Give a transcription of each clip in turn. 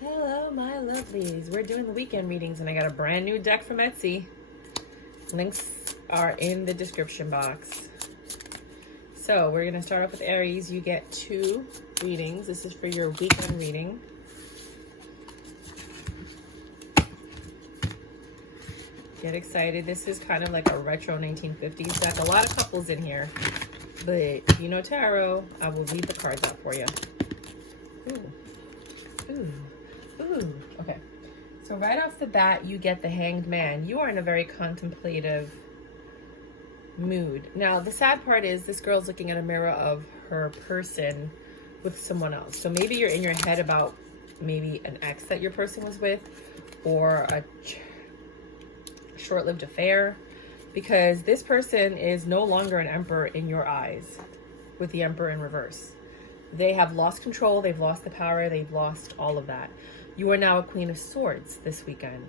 Hello, my lovelies. We're doing the weekend readings, and I got a brand new deck from Etsy. Links are in the description box. So we're going to start off with Aries. You get 2 readings. This is for your weekend reading. Get excited. This is kind of like a retro 1950s deck. A lot of couples in here. But you know tarot, I will read the cards out for you. Ooh. Ooh. Ooh. Okay. So right off the bat, you get the Hanged Man. You are in a very contemplative mood. Now, the sad part is this girl's looking at a mirror of her person with someone else. So maybe you're in your head about maybe an ex that your person was with, or a short-lived affair, because this person is no longer an emperor in your eyes with the Emperor in reverse. They have lost control, they've lost the power, they've lost all of that. You are now a Queen of Swords this weekend.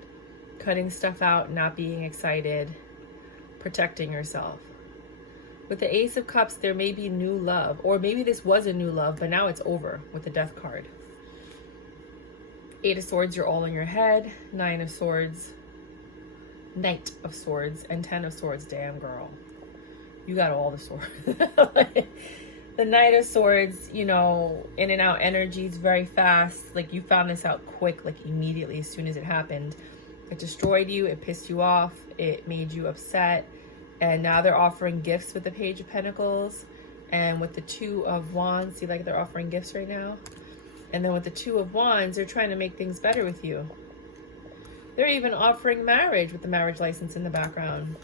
Cutting stuff out, not being excited, protecting yourself. With the Ace of Cups, there may be new love, or maybe this was a new love, but now it's over with the Death card. 8 of Swords, you're all in your head. 9 of Swords, Knight of Swords, and 10 of Swords. Damn, girl. You got all the swords. The Knight of Swords, you know, in and out energies very fast. Like, you found this out quick, like immediately as soon as it happened. It destroyed you. It pissed you off. It made you upset. And now they're offering gifts with the Page of Pentacles. And with the 2 of Wands, see, like they're offering gifts right now. And then with the 2 of Wands, they're trying to make things better with you. They're even offering marriage with the marriage license in the background.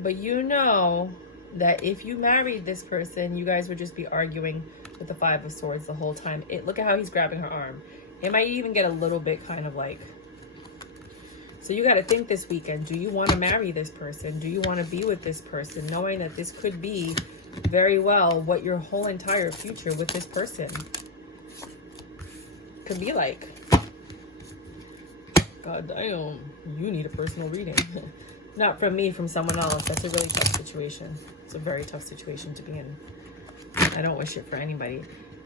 But you know that if you married this person, you guys would just be arguing with the 5 of Swords the whole time. Look at how he's grabbing her arm. It might even get a little bit kind of like... So you got to think this weekend. Do you want to marry this person? Do you want to be with this person? Knowing that this could be very well what your whole entire future with this person could be like. God damn, you need a personal reading. Not from me, from someone else. That's a really tough situation. It's a very tough situation to be in. I don't wish it for anybody.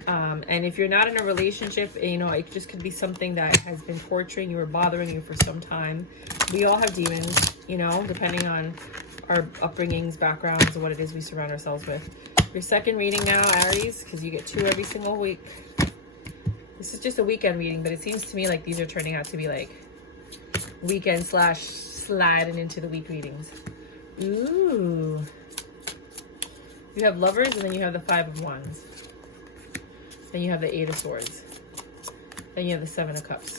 And if you're not in a relationship, you know, it just could be something that has been torturing you or bothering you for some time. We all have demons, you know, depending on our upbringings, backgrounds, and what it is we surround ourselves with. Your second reading now, Aries, because you get 2 every single week. This is just a weekend reading, but it seems to me like these are turning out to be like weekend / sliding into the week readings. Ooh. You have Lovers, and then you have the 5 of Wands. Then you have the 8 of Swords. Then you have the 7 of Cups.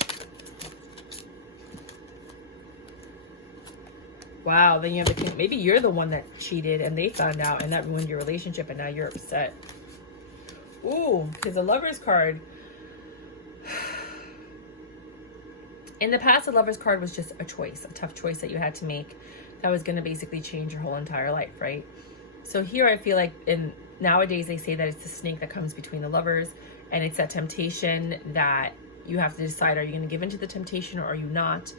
Wow, then you have the King. Maybe you're the one that cheated and they found out and that ruined your relationship and now you're upset. Ooh, because the Lovers card. In the past, the Lovers card was just a choice, a tough choice that you had to make that was going to basically change your whole entire life, right? So here I feel like nowadays they say that it's the snake that comes between the lovers, and it's that temptation that you have to decide, are you going to give into the temptation or are you not?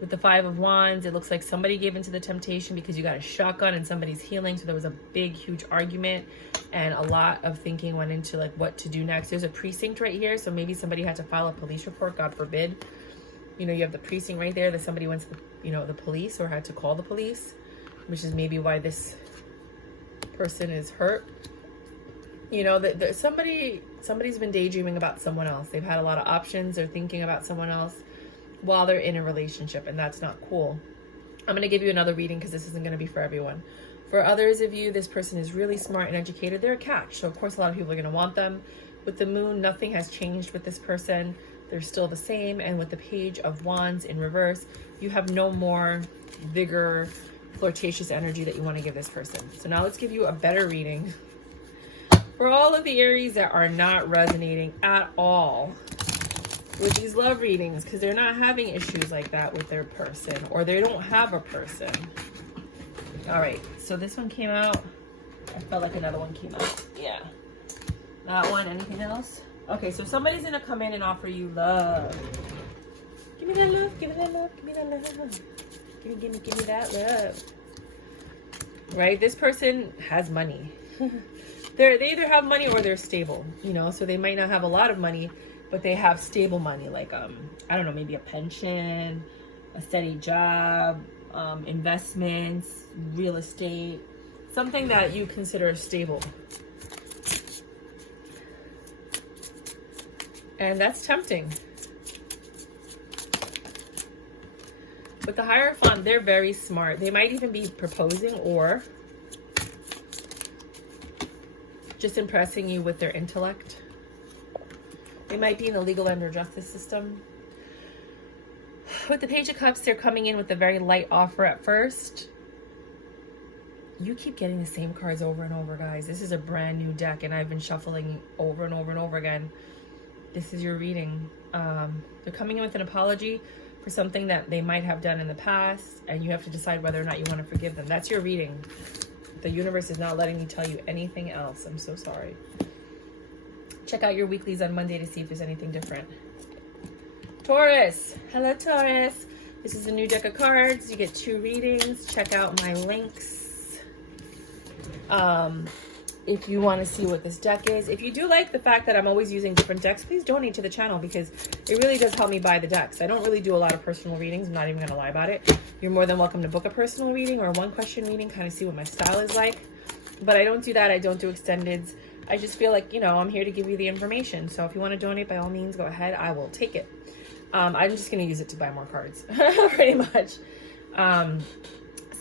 With the 5 of Wands, it looks like somebody gave into the temptation because you got a shotgun and somebody's healing. So there was a big, huge argument and a lot of thinking went into like what to do next. There's a precinct right here. So maybe somebody had to file a police report, God forbid. You know, you have the precinct right there that somebody went to the, you know, the police or had to call the police, which is maybe why this person is hurt. You know, that somebody's been daydreaming about someone else. They've had a lot of options. They're thinking about someone else while they're in a relationship, and that's not cool. I'm going to give you another reading because this isn't going to be for everyone. For others of you, this person is really smart and educated. They're a catch, so of course a lot of people are going to want them. With the Moon, nothing has changed with this person. They're still the same. And with the Page of Wands in reverse, you have no more vigor, flirtatious energy that you want to give this person. So now let's give you a better reading for all of the Aries that are not resonating at all with these love readings, because they're not having issues like that with their person, or they don't have a person. All right, so this one came out. I felt like another one came out. Yeah, that one. Anything else? Okay, so somebody's gonna come in and offer you love. Give me that love, give me that love, give me that love. Give me that love. Right? This person has money. They either have money or they're stable, you know, so they might not have a lot of money, but they have stable money, like I don't know, maybe a pension, a steady job, investments, real estate, something that you consider stable. And that's tempting. With the Hierophant, they're very smart. They might even be proposing or just impressing you with their intellect. They might be in the legal and or justice system. With the Page of Cups, they're coming in with a very light offer at first. You keep getting the same cards over and over, guys. This is a brand new deck, and I've been shuffling over and over and over again. This is your reading. They're coming in with an apology for something that they might have done in the past, and you have to decide whether or not you want to forgive them. That's your reading. The universe is not letting me tell you anything else. I'm so sorry. Check out your weeklies on Monday to see if there's anything different. Taurus. Hello, Taurus. This is a new deck of cards. You get 2 readings. Check out my links. If you want to see what this deck is. If you do like the fact that I'm always using different decks, please donate to the channel because it really does help me buy the decks. I don't really do a lot of personal readings. I'm not even going to lie about it. You're more than welcome to book a personal reading or a 1-question reading, kind of see what my style is like. But I don't do that. I don't do extendeds. I just feel like, you know, I'm here to give you the information. So if you want to donate, by all means, go ahead. I will take it. I'm just going to use it to buy more cards, pretty much.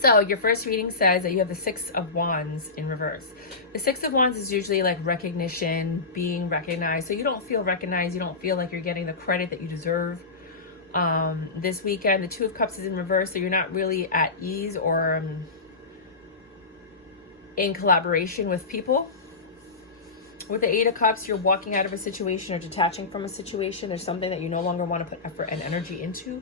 So your first reading says that you have the 6 of Wands in reverse. The 6 of Wands is usually like recognition, being recognized. So you don't feel recognized. You don't feel like you're getting the credit that you deserve. This weekend, the 2 of Cups is in reverse. So you're not really at ease or in collaboration with people. With the 8 of Cups, you're walking out of a situation or detaching from a situation. There's something that you no longer want to put effort and energy into.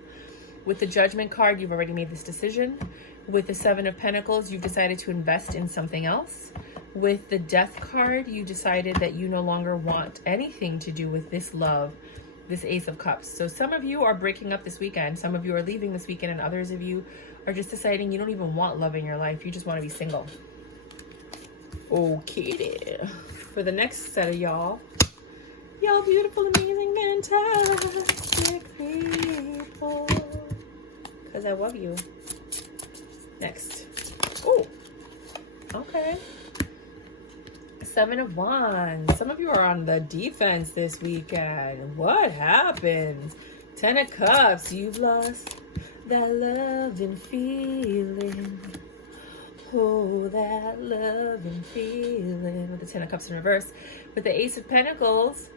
With the Judgment card, you've already made this decision. With the 7 of Pentacles, you've decided to invest in something else. With the Death card, you decided that you no longer want anything to do with this love, this Ace of Cups. So some of you are breaking up this weekend. Some of you are leaving this weekend, and others of you are just deciding you don't even want love in your life. You just want to be single. Okay, then. For the next set of y'all beautiful, amazing, fantastic people. Because I love you. Next. Oh, okay. 7 of Wands. Some of you are on the defense this weekend. What happens? 10 of Cups. You've lost that love and feeling. Oh, that love and feeling. With the 10 of Cups in reverse. With the Ace of Pentacles,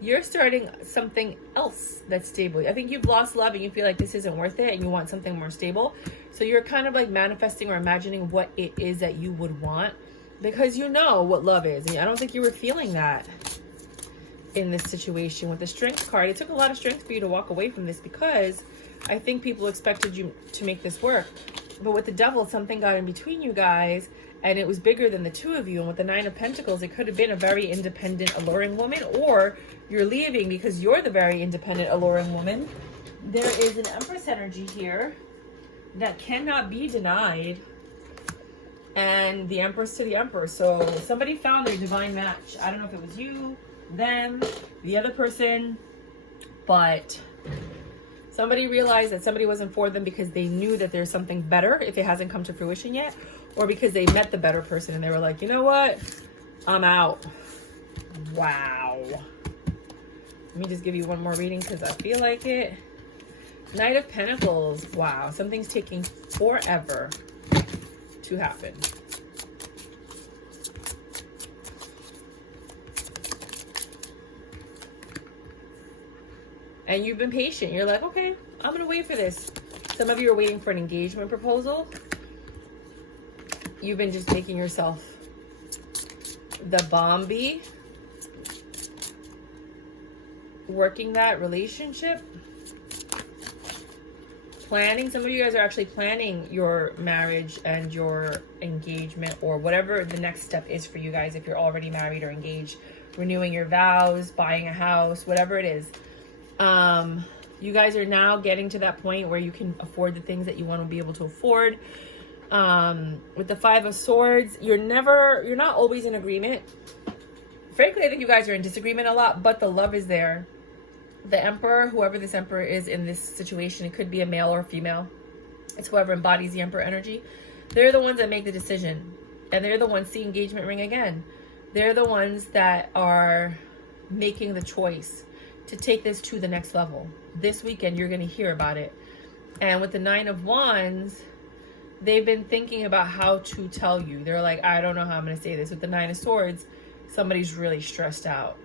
you're starting something else that's stable. I think you've lost love and you feel like this isn't worth it and you want something more stable. So you're kind of like manifesting or imagining what it is that you would want because you know what love is. And I don't think you were feeling that in this situation. With the Strength card, it took a lot of strength for you to walk away from this because I think people expected you to make this work. But with the Devil, something got in between you guys and it was bigger than the 2 of you. And with the 9 of Pentacles, it could have been a very independent, alluring woman, or you're leaving because you're the very independent, alluring woman. There is an Empress energy here that cannot be denied. And the Empress to the Emperor. So somebody found their divine match. I don't know if it was you, them, the other person, but somebody realized that somebody wasn't for them because they knew that there's something better if it hasn't come to fruition yet, or because they met the better person and they were like, you know what? I'm out. Wow. Let me just give you one more reading because I feel like it. Knight of Pentacles. Wow. Something's taking forever to happen. And you've been patient. You're like, okay, I'm going to wait for this. Some of you are waiting for an engagement proposal. You've been just making yourself the bombi, working that relationship, planning. Some of you guys are actually planning your marriage and your engagement or whatever the next step is for you guys if you're already married or engaged, renewing your vows, buying a house, whatever it is. You guys are now getting to that point where you can afford the things that you want to be able to afford. With the 5 of Swords, you're not always in agreement. Frankly, I think you guys are in disagreement a lot, but the love is there. The Emperor, whoever this Emperor is in this situation, it could be a male or female. It's whoever embodies the Emperor energy. They're the ones that make the decision. And they're the ones, see engagement ring again. They're the ones that are making the choice to take this to the next level. This weekend, you're going to hear about it. And with the 9 of Wands, they've been thinking about how to tell you. They're like, I don't know how I'm going to say this. With the 9 of Swords, somebody's really stressed out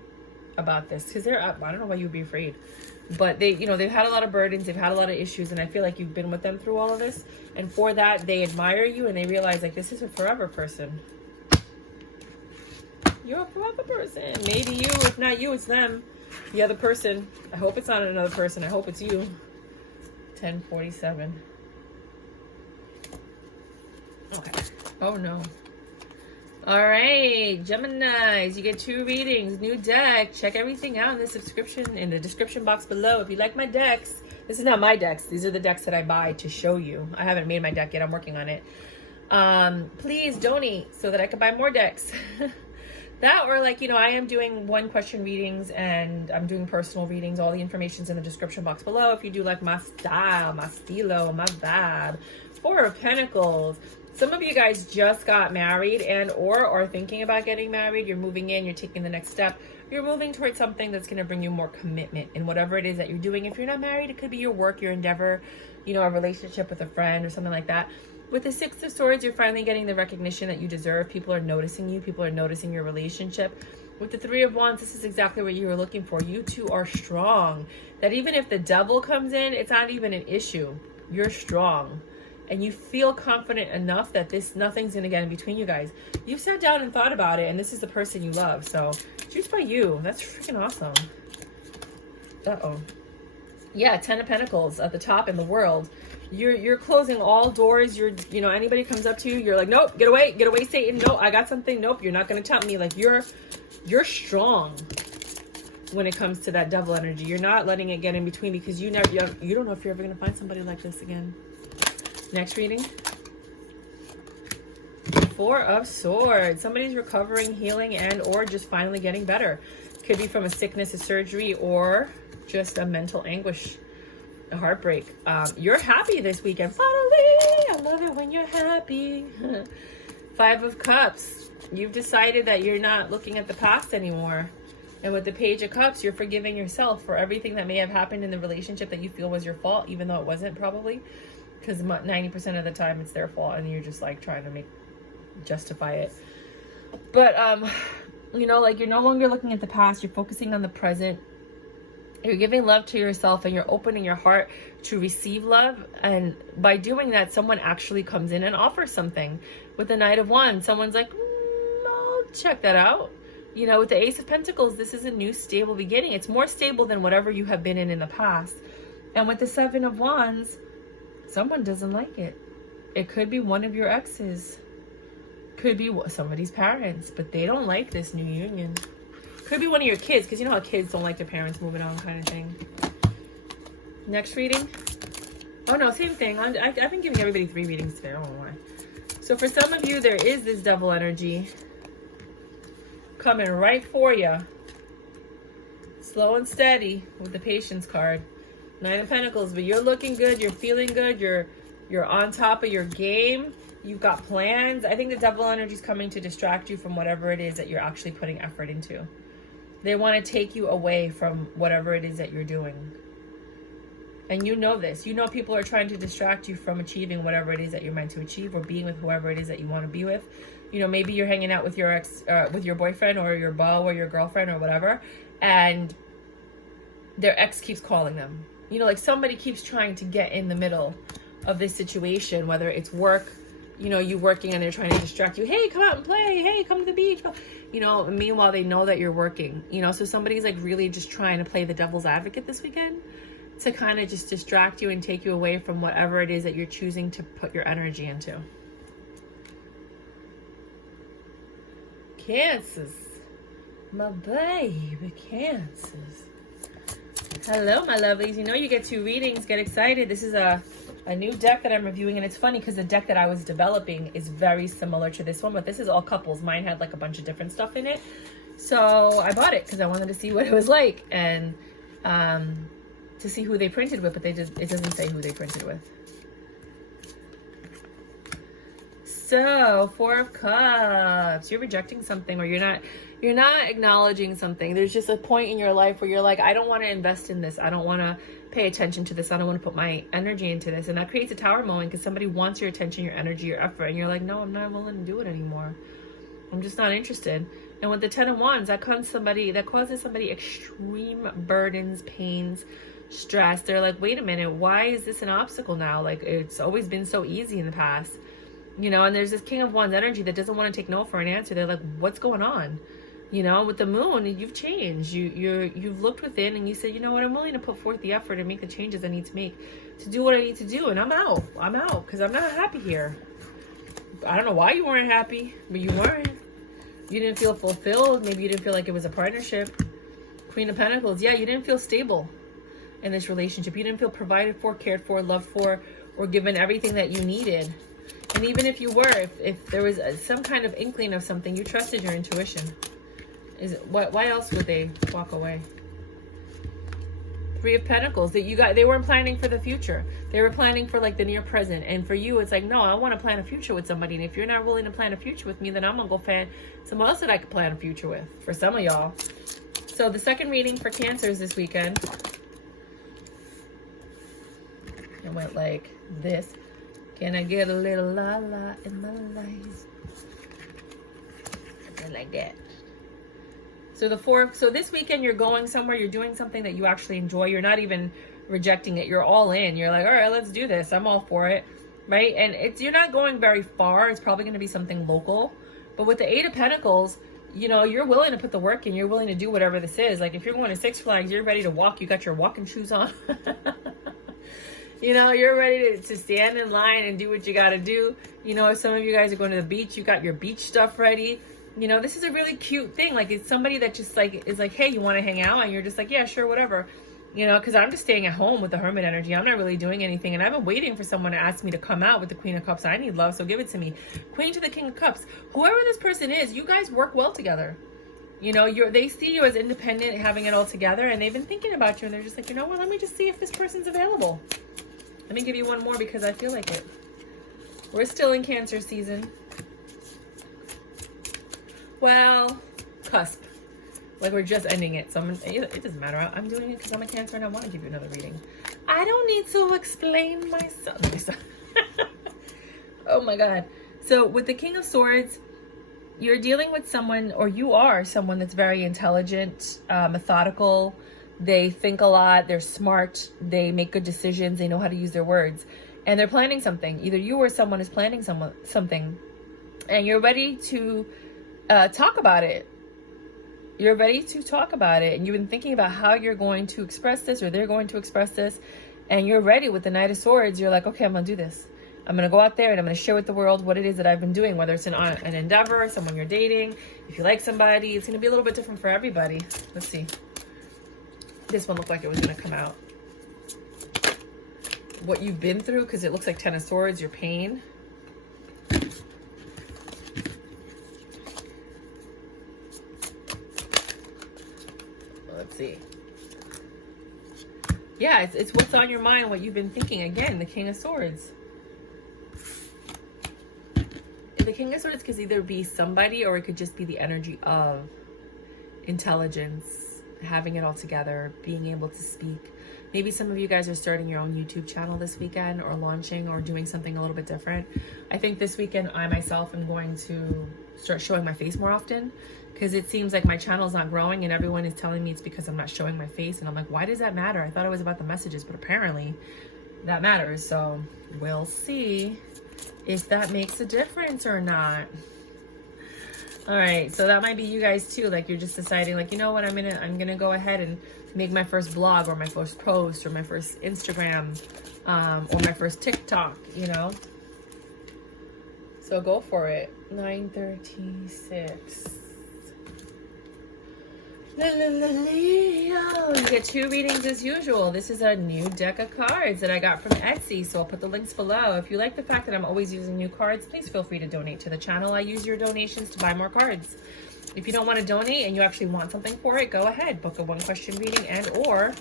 about this. Because they're up. I don't know why you would be afraid. But they, you know, they've had a lot of burdens. They've had a lot of issues. And I feel like you've been with them through all of this. And for that, they admire you. And they realize, like, this is a forever person. You're a forever person. Maybe you. If not you, it's them. The other person. I hope it's not another person. I hope it's you. 1047. Okay. Oh, no. All right, Geminis, you get 2 readings, new deck. Check everything out in the description box below. If you like my decks, this is not my decks. These are the decks that I buy to show you. I haven't made my deck yet. I'm working on it. Please donate so that I can buy more decks. That, or like, you know, I am doing 1-question readings and I'm doing personal readings. All the information's in the description box below. If you do like my style, my stilo, my vibe. 4 of Pentacles. Some of you guys just got married and or are thinking about getting married. You're moving in, you're taking the next step. You're moving towards something that's going to bring you more commitment in whatever it is that you're doing. If you're not married, it could be your work, your endeavor, you know, a relationship with a friend or something like that. With the 6 of Swords, you're finally getting the recognition that you deserve. People are noticing you. People are noticing your relationship. With the 3 of Wands, this is exactly what you were looking for. You two are strong. That even if the devil comes in, it's not even an issue. You're strong. And you feel confident enough that nothing's going to get in between you guys. You've sat down and thought about it, and this is the person you love. So, choose by you. That's freaking awesome. Uh-oh. Yeah, 10 of Pentacles at the top in the world. You're closing all doors. You know, anybody comes up to you, you're like, nope, get away, Satan. No, I got something. Nope, you're not going to tell me. Like, you're strong when it comes to that devil energy. You're not letting it get in between because you don't know if you're ever going to find somebody like this again. Next reading. 4 of Swords. Somebody's recovering, healing, and or just finally getting better. Could be from a sickness, a surgery, or just a mental anguish, a heartbreak. You're happy this weekend. Finally! I love it when you're happy. 5 of Cups. You've decided that you're not looking at the past anymore. And with the Page of Cups, you're forgiving yourself for everything that may have happened in the relationship that you feel was your fault, even though it wasn't probably. Because 90% of the time it's their fault and you're just like trying to justify it. But, you know, like you're no longer looking at the past. You're focusing on the present. You're giving love to yourself and you're opening your heart to receive love. And by doing that, someone actually comes in and offers something. With the Knight of Wands, someone's like, I'll check that out. You know, with the Ace of Pentacles, this is a new stable beginning. It's more stable than whatever you have been in the past. And with the 7 of Wands, someone doesn't like it. It could be one of your exes. Could be somebody's parents, but they don't like this new union. Could be one of your kids, because you know how kids don't like their parents moving on kind of thing. Next reading. Oh no, same thing. I've been giving everybody 3 readings today. I don't know why. So for some of you, there is this devil energy coming right for you. Slow and steady with the Patience card. 9 of Pentacles, but you're looking good. You're feeling good. You're on top of your game. You've got plans. I think the devil energy is coming to distract you from whatever it is that you're actually putting effort into. They want to take you away from whatever it is that you're doing. And you know this. You know people are trying to distract you from achieving whatever it is that you're meant to achieve or being with whoever it is that you want to be with. You know, maybe you're hanging out with your ex, with your boyfriend or your beau or your girlfriend or whatever, and their ex keeps calling them. You know, like somebody keeps trying to get in the middle of this situation, whether it's work, you know, you working and they're trying to distract you. Hey, come out and play. Hey, come to the beach. You know, meanwhile, they know that you're working, you know, so somebody's like really just trying to play the devil's advocate this weekend to kind of just distract you and take you away from whatever it is that you're choosing to put your energy into. Cancers. My baby, Cancers. Hello, my lovelies. You know you get 2 readings. Get excited. This is a new deck that I'm reviewing, and it's funny because the deck that I was developing is very similar to this one, but this is all couples. Mine had like a bunch of different stuff in it. So I bought it because I wanted to see what it was like. And to see who they printed with, but it doesn't say who they printed with. So, Four of Cups, you're rejecting something, or you're not acknowledging something. There's just a point in your life where you're like, I don't want to invest in this. I don't want to pay attention to this. I don't want to put my energy into this. And that creates a tower moment because somebody wants your attention, your energy, your effort. And you're like, no, I'm not willing to do it anymore. I'm just not interested. And with the Ten of Wands, that causes somebody extreme burdens, pains, stress. They're like, wait a minute, why is this an obstacle now? Like, it's always been so easy in the past. You know, and there's this King of Wands energy that doesn't want to take no for an answer. They're like, what's going on? You know, with the Moon, you've changed. You've looked within and you said, you know what, I'm willing to put forth the effort and make the changes I need to make to do what I need to do. And I'm out because I'm not happy here. I don't know why you weren't happy, but you weren't. You didn't feel fulfilled. Maybe you didn't feel like it was a partnership. Queen of Pentacles. Yeah, you didn't feel stable in this relationship. You didn't feel provided for, cared for, loved for, or given everything that you needed. And even if you were, if there was some kind of inkling of something, you trusted your intuition. Why else would they walk away? Three of Pentacles. They weren't planning for the future. They were planning for like the near present. And for you, it's like, no, I want to plan a future with somebody. And if you're not willing to plan a future with me, then I'm going to go find someone else that I could plan a future with. For some of y'all. So the second reading for Cancers this weekend. It went like this. Can I get a little la-la in my life? And like that. So this weekend you're going somewhere, you're doing something that you actually enjoy. You're not even rejecting it. You're all in. You're like, all right, let's do this. I'm all for it. Right? And you're not going very far. It's probably going to be something local. But with the Eight of Pentacles, you know, you're willing to put the work in. You're willing to do whatever this is. Like if you're going to Six Flags, you're ready to walk. You got your walking shoes on. You know, you're ready to stand in line and do what you got to do. You know, if some of you guys are going to the beach, you got your beach stuff ready. You know, this is a really cute thing. Like, it's somebody that just, like, is like, hey, you want to hang out? And you're just like, yeah, sure, whatever. You know, because I'm just staying at home with the Hermit energy. I'm not really doing anything. And I've been waiting for someone to ask me to come out with the Queen of Cups. I need love, so give it to me. Queen to the King of Cups. Whoever this person is, you guys work well together. You know, they see you as independent, having it all together. And they've been thinking about you. And they're just like, you know what? Let me just see if this person's available. Let me give you one more because I feel like it. We're still in Cancer season. Well, cusp. Like we're just ending it. So it doesn't matter. I'm doing it because I'm a Cancer and I want to give you another reading. I don't need to explain myself. Oh my God. So with the King of Swords, you're dealing with someone, or you are someone that's very intelligent, methodical. They think a lot. They're smart. They make good decisions. They know how to use their words. And they're planning something. Either you or someone is planning something. And you're ready to talk about it. You're ready to talk about it. And you've been thinking about how you're going to express this, or they're going to express this. And you're ready with the Knight of Swords. You're like, okay, I'm going to do this. I'm going to go out there and I'm going to share with the world what it is that I've been doing, whether it's an endeavor, someone you're dating. If you like somebody, it's going to be a little bit different for everybody. Let's see. This one looked like it was going to come out. What you've been through, because it looks like Ten of Swords, your pain. Let's see. Yeah, it's what's on your mind, what you've been thinking. Again, the King of Swords. The King of Swords could either be somebody, or it could just be the energy of intelligence, having it all together, being able to speak. Maybe some of you guys are starting your own YouTube channel this weekend, or launching, or doing something a little bit different. I think this weekend I myself am going to start showing my face more often, because it seems like my channel is not growing and everyone is telling me it's because I'm not showing my face. And I'm like, why does that matter? I thought it was about the messages, but apparently that matters. So we'll see if that makes a difference or not. All right, so that might be you guys too. Like you're just deciding, like, you know what, I'm gonna go ahead and make my first blog, or my first post, or my first Instagram, or my first TikTok, you know. So go for it. 9:36. Leo, you get 2 readings as usual. This is a new deck of cards that I got from Etsy, so I'll put the links below. If you like the fact that I'm always using new cards, please feel free to donate to the channel. I use your donations to buy more cards. If you don't want to donate and you actually want something for it, go ahead. Book a 1-question reading and or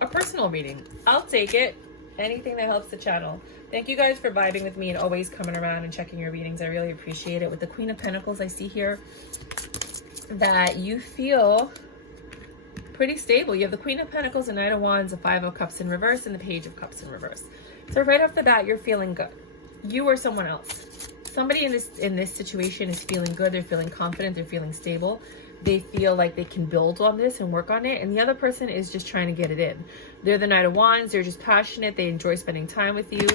a personal reading. I'll take it. Anything that helps the channel. Thank you guys for vibing with me and always coming around and checking your readings. I really appreciate it. With the Queen of Pentacles, I see here that you feel pretty stable. You have the Queen of Pentacles, the Knight of Wands, the Five of Cups in reverse, and the Page of Cups in reverse. So right off the bat, you're feeling good. You or someone else. Somebody in this situation is feeling good. They're feeling confident. They're feeling stable. They feel like they can build on this and work on it. And the other person is just trying to get it in. They're the Knight of Wands. They're just passionate. They enjoy spending time with you.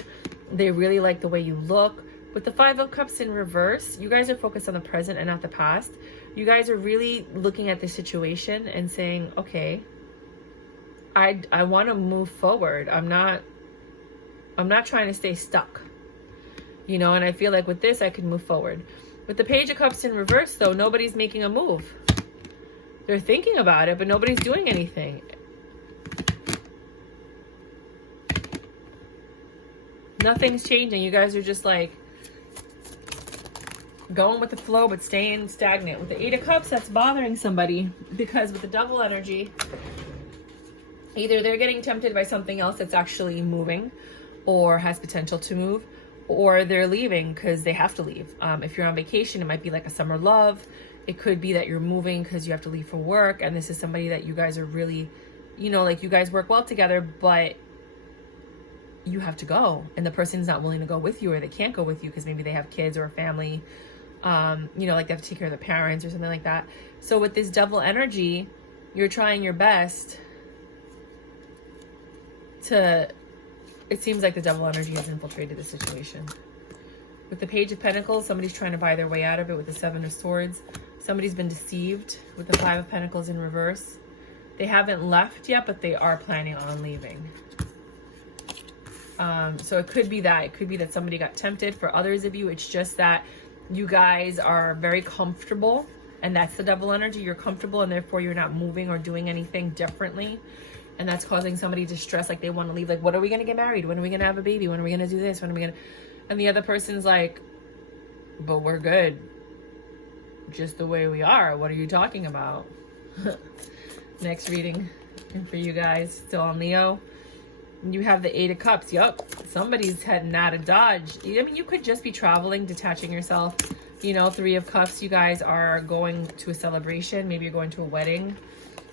They really like the way you look. With the Five of Cups in reverse, you guys are focused on the present and not the past. You guys are really looking at the situation and saying, okay, I want to move forward. I'm not trying to stay stuck. You know, and I feel like with this, I can move forward. With the Page of Cups in reverse, though, nobody's making a move. They're thinking about it, but nobody's doing anything. Nothing's changing. You guys are just like going with the flow, but staying stagnant. With the Eight of Cups, that's bothering somebody because with the double energy, either they're getting tempted by something else that's actually moving or has potential to move, or they're leaving because they have to leave. If you're on vacation, it might be like a summer love. It could be that you're moving because you have to leave for work, and this is somebody that you guys are really, you know, like you guys work well together, but you have to go, and the person's not willing to go with you, or they can't go with you because maybe they have kids or a family, you know, like they have to take care of their parents or something like that. So with this double energy, you're trying your best to... It seems like the double energy has infiltrated the situation. With the Page of Pentacles, somebody's trying to buy their way out of it. With the Seven of Swords, somebody's been deceived. With the Five of Pentacles in reverse, they haven't left yet, but they are planning on leaving. So it could be that. It could be that somebody got tempted. For others of you, it's just that you guys are very comfortable, and that's the double energy. You're comfortable, and therefore you're not moving or doing anything differently. And that's causing somebody to stress, like they want to leave. Like, when are we going to get married? When are we going to have a baby? When are we going to do this? When are we going to... And the other person's like, but we're good just the way we are. What are you talking about? Next reading for you guys, still on Leo. You have the Eight of Cups. Yup, somebody's heading out of Dodge. I mean, you could just be traveling, detaching yourself. You know, Three of Cups, you guys are going to a celebration. Maybe you're going to a wedding.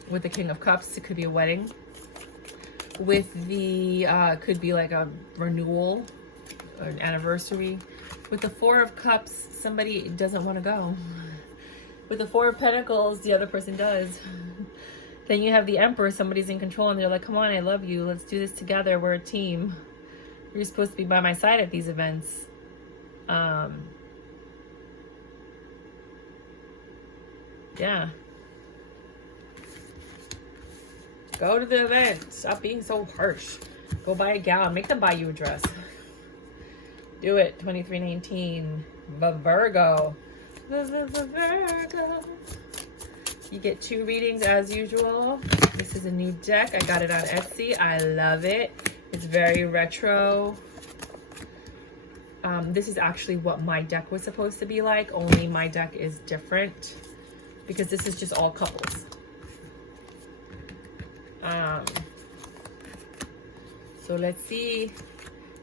With the King of Cups, it could be a wedding. With the, could be like a renewal, or an anniversary. With the Four of Cups, somebody doesn't want to go. With the Four of Pentacles, the other person does. Then you have the Emperor, somebody's in control, and they're like, come on, I love you. Let's do this together. We're a team. You're supposed to be by my side at these events. Yeah. Go to the event. Stop being so harsh. Go buy a gown. Make them buy you a dress. Do it. 2319. Virgo. Virgo. You get 2 readings as usual. This is a new deck. I got it on Etsy. I love it. It's very retro. This is actually what my deck was supposed to be like. Only my deck is different because this is just all couples. So let's see.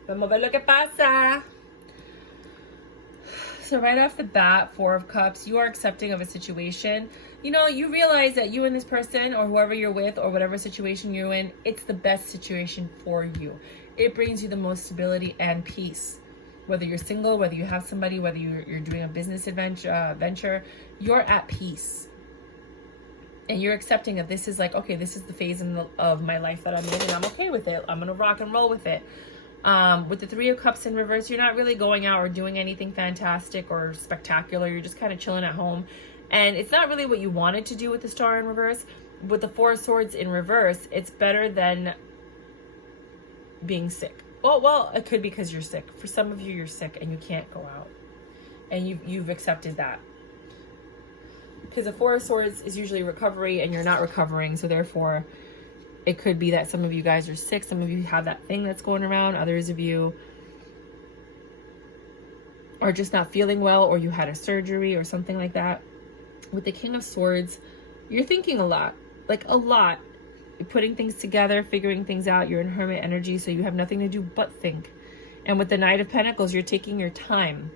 Vamos a ver lo que pasa. So right off the bat, Four of Cups, you are accepting of a situation. You know, you realize that you and this person or whoever you're with or whatever situation you're in, it's the best situation for you. It brings you the most stability and peace. Whether you're single, whether you have somebody, whether you're doing a business venture, you're at peace. And you're accepting that this is like, okay, this is the phase of my life that I'm in, and I'm okay with it. I'm going to rock and roll with it. With the Three of Cups in reverse, you're not really going out or doing anything fantastic or spectacular. You're just kind of chilling at home. And it's not really what you wanted to do with the Star in reverse. With the Four of Swords in reverse, it's better than being sick. Well, it could be because you're sick. For some of you, you're sick and you can't go out. And you've accepted that. because the Four of Swords is usually recovery and you're not recovering. So therefore, it could be that some of you guys are sick. Some of you have that thing that's going around. Others of you are just not feeling well, or you had a surgery or something like that. With the King of Swords, you're thinking a lot, like a lot. You're putting things together, figuring things out. You're in hermit energy, so you have nothing to do but think. And with the Knight of Pentacles, you're taking your time,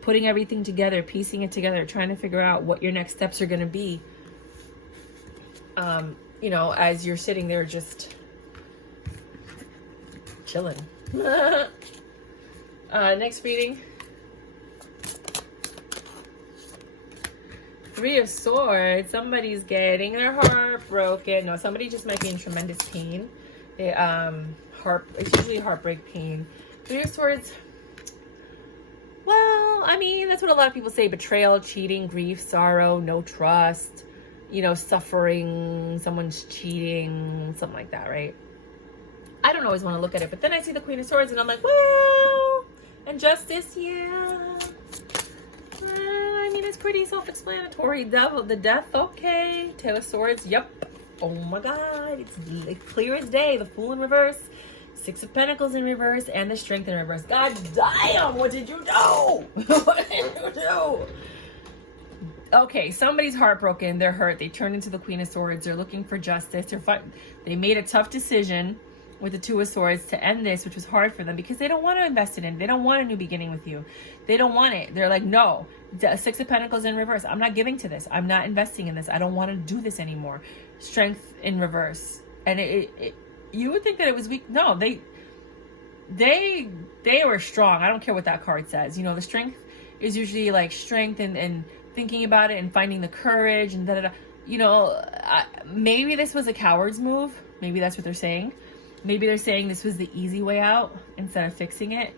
putting everything together, piecing it together, trying to figure out what your next steps are going to be. You know, as you're sitting there just chilling. Next reading. Three of Swords. Somebody's getting their heart broken. No, somebody just might be in tremendous pain. It's usually heartbreak pain. Three of Swords. Well, I mean, that's what a lot of people say. Betrayal, cheating, grief, sorrow, no trust, you know, suffering, someone's cheating, something like that, right? I don't always want to look at it, but then I see the Queen of Swords and I'm like, well, and Justice, yeah. I mean, it's pretty self-explanatory. Devil, the Death, okay. Ten of Swords, yep. Oh my God, it's clear as day. The Fool in reverse, Six of Pentacles in reverse, and the Strength in reverse. God damn, what did you do? What did you do? Okay, somebody's heartbroken. They're hurt. They turned into the Queen of Swords. They're looking for justice. They made a tough decision with the Two of Swords to end this, which was hard for them because they don't want to invest it in. They don't want a new beginning with you. They don't want it. They're like, no. Six of Pentacles in reverse. I'm not giving to this. I'm not investing in this. I don't want to do this anymore. Strength in reverse. And you would think that it was weak. No, they were strong. I don't care what that card says. You know, the Strength is usually like strength and thinking about it and finding the courage and da da da. You know, maybe this was a coward's move. Maybe that's what they're saying. Maybe they're saying this was the easy way out instead of fixing it.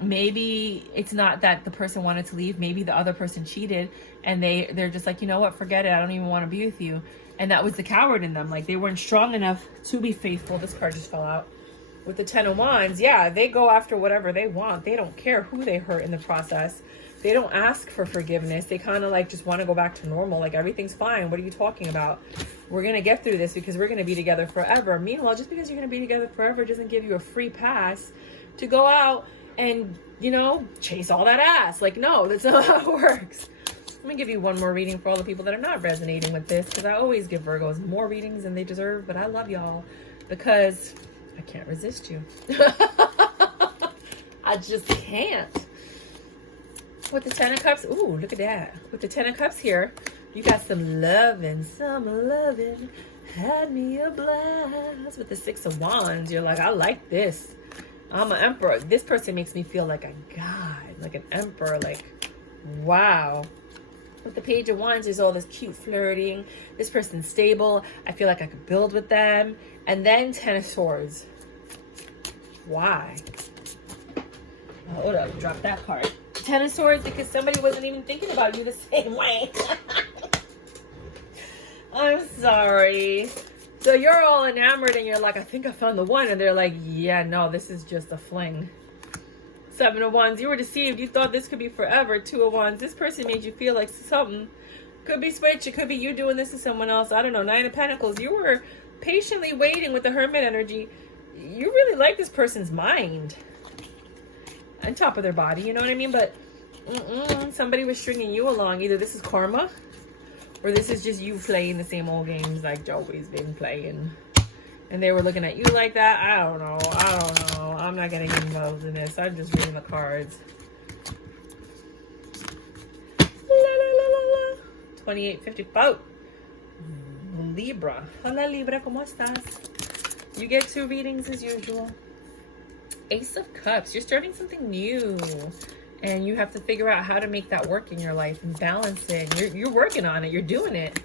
Maybe it's not that the person wanted to leave. Maybe the other person cheated and they're just like, you know what, forget it. I don't even want to be with you. And that was the coward in them. Like they weren't strong enough to be faithful. This card just fell out. With the Ten of Wands, yeah, they go after whatever they want. They don't care who they hurt in the process. They don't ask for forgiveness. They kind of like just want to go back to normal. Like everything's fine. What are you talking about? We're going to get through this because we're going to be together forever. Meanwhile, just because you're going to be together forever doesn't give you a free pass to go out and, you know, chase all that ass. Like, no, that's not how it works. Let me give you one more reading for all the people that are not resonating with this, because I always give Virgos more readings than they deserve, but I love y'all because I can't resist you. I just can't. With the Ten of Cups, ooh, look at that. With the Ten of Cups here, you got some loving, had me a blast. With the Six of Wands, you're like, I like this. I'm an emperor. This person makes me feel like a god, like an emperor, like, wow. With the Page of Wands, there's all this cute flirting. This person's stable. I feel like I could build with them. And then Ten of Swords. Why? Hold up, drop that card. Ten of Swords, because somebody wasn't even thinking about you the same way. I'm sorry. So you're all enamored and you're like, I think I found the one. And they're like, yeah, no, this is just a fling. Seven of Wands, you were deceived. You thought this could be forever. Two of Wands, this person made you feel like something. Could be switch. It could be you doing this to someone else. I don't know. Nine of Pentacles, you were patiently waiting with the Hermit energy. You really like this person's mind. On top of their body, you know what I mean? But somebody was stringing you along. Either this is karma, or this is just you playing the same old games like you've always been playing. And they were looking at you like that. I don't know. I'm not getting involved in this. I'm just reading the cards. La, la, la, la, la. 2854. Libra. Hola, Libra. ¿Cómo estás? You get 2 readings as usual. Ace of Cups. You're starting something new. And you have to figure out how to make that work in your life and balance it. You're working on it. You're doing it.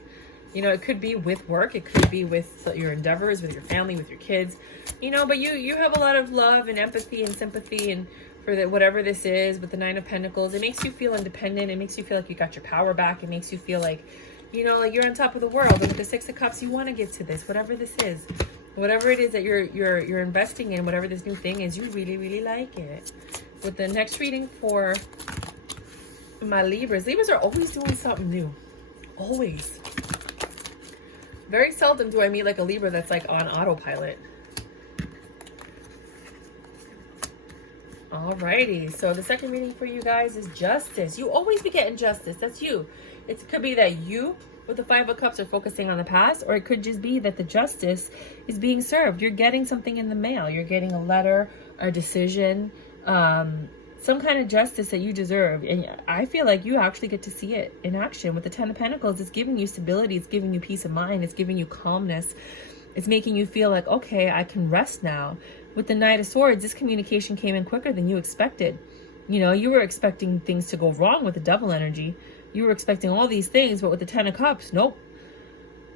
You know, it could be with work. It could be with your endeavors, with your family, with your kids. You know, but you have a lot of love and empathy and sympathy and for whatever this is. With the Nine of Pentacles, it makes you feel independent. It makes you feel like you got your power back. It makes you feel like, you know, like you're on top of the world. And with the Six of Cups, you want to get to this, whatever this is. Whatever it is that you're investing in, whatever this new thing is, you really, really like it. With the next reading for my Libras. Libras are always doing something new. Always. Very seldom do I meet like a Libra that's like on autopilot. Alrighty, so the second reading for you guys is justice. You always be getting justice. That's you. It could be that you, with the Five of Cups, are focusing on the past, or it could just be that the justice is being served. You're getting something in the mail. You're getting a letter, a decision, some kind of justice that you deserve. And I feel like you actually get to see it in action. With the Ten of Pentacles, it's giving you stability. It's giving you peace of mind. It's giving you calmness. It's making you feel like, okay, I can rest now. With the Knight of Swords, this communication came in quicker than you expected. You know, you were expecting things to go wrong with the Devil energy. You were expecting all these things, but with the Ten of Cups, nope.